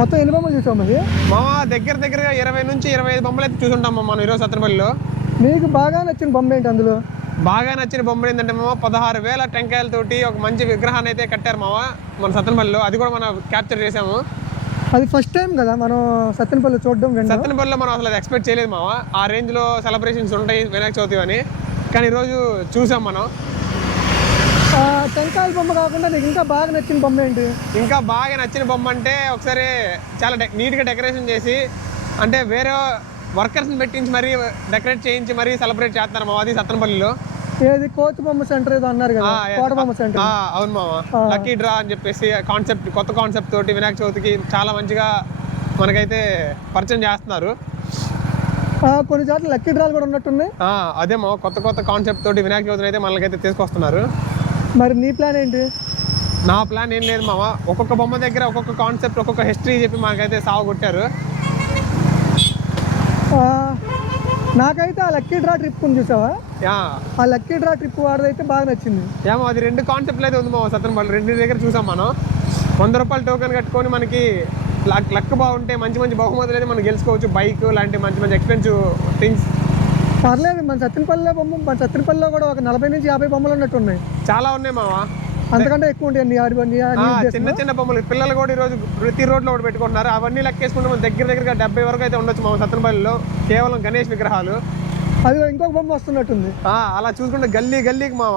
మొత్తం ఎన్ని బొమ్మలు చూసాం మరి? మామ దగ్గరగా 20 నుంచి 25 బొమ్మలు అయితే చూసుంటాం మనం ఈరోజు సత్తెనపల్లిలో. మీకు బాగా నచ్చిన బొమ్మ ఏంటి అందులో? బాగా నచ్చిన బొమ్మలు ఏంటంటే మామ 16,000 టెంకాయలతోటి ఒక మంచి విగ్రహాన్ని అయితే కట్టారు మామ మన సత్తెనపల్లిలో. అది కూడా మనం క్యాప్చర్ చేసాము. అది ఫస్ట్ టైం కదా మనం సత్తెనపల్లి చూడడం. సత్తెనపల్లిలో మనం అసలు ఎక్స్పెక్ట్ చేయలేదు మామ ఆ రేంజ్లో సెలబ్రేషన్స్ ఉంటాయి వినాయక చవితి అని. కానీ ఈరోజు చూసాం మనం. టెంకాయల బొమ్మ కాకుండా నీకు ఇంకా బాగా నచ్చిన బొమ్మ ఏంటి? ఇంకా బాగా నచ్చిన బొమ్మ అంటే ఒకసారి చాలా నీట్గా డెకరేషన్ చేసి అంటే వేరే వర్కర్స్ని పెట్టించి మరీ డెకరేట్ చేయించి మరీ సెలబ్రేట్ చేస్తున్నారు మామ. అది సత్తెనపల్లిలో ఏది కోతి బొమ్మ సెంటర్ ఏదో అన్నారు కదా, కోట బొమ్మ సెంటర్. అవును మామ. లక్కీ డ్రా అని చెప్పేసి కాన్సెప్ట్, కొత్త కాన్సెప్ట్ తోటి వినాయక చవితికి చాలా మంచిగా మనకైతే పరిచయం చేస్తున్నారు. కొన్ని చోట్ల లక్కీ డ్రాలు కూడా ఉన్నట్టున్నాయి. అదే మా కొత్త కాన్సెప్ట్ తోటి వినాయక చవితిని అయితే మనకైతే తీసుకొస్తున్నారు. మరి నీ ప్లాన్ ఏంటి? నా ప్లాన్ ఏం లేదు మామ. ఒక్కొక్క బొమ్మ దగ్గర ఒక్కొక్క కాన్సెప్ట్, ఒక్కొక్క హిస్టరీ చెప్పి మనకైతే సాగు కొట్టారు. నాకైతే ఆ లక్కీ డ్రా ట్రిప్ ఉంది చూసావా, ఆ లక్కీ డ్రా ట్రిప్ వాడిదైతే బాగా నచ్చింది. ఏమో అది 2 కాన్సెప్ట్లు అయితే ఉంది మా సత్తెనపల్లి. 2 దగ్గర చూసాం మనం. 100 రూపాయలు టోకెన్ కట్టుకొని మనకి లక్ బాగుంటే మంచి బహుమతులు అయితే మనం గెలుచుకోవచ్చు. బైక్ లాంటి మంచి ఎక్స్పెన్సివ్ థింగ్స్. పర్లేదు, మన సత్తెనపల్లిలో కూడా ఒక 40 నుంచి 50 బొమ్మలు ఉన్నట్టు ఉన్నాయి. చాలా ఉన్నాయి మామ. అంతకంటే ఎక్కువ ఉంటాయి. చిన్న బొమ్మలు పిల్లలు కూడా ఈరోజు ప్రతి రోడ్లో ఒకటి పెట్టుకుంటున్నారు. అవన్నీ లెక్కేసుకుంటే మనం దగ్గరగా 70 వరకు అయితే ఉండొచ్చు మా సత్తెనపల్లిలో కేవలం గణేష్ విగ్రహాలు. అది ఇంకొక బొమ్మ వస్తున్నట్టుంది. అలా చూసుకుంటే గల్లీకి మామ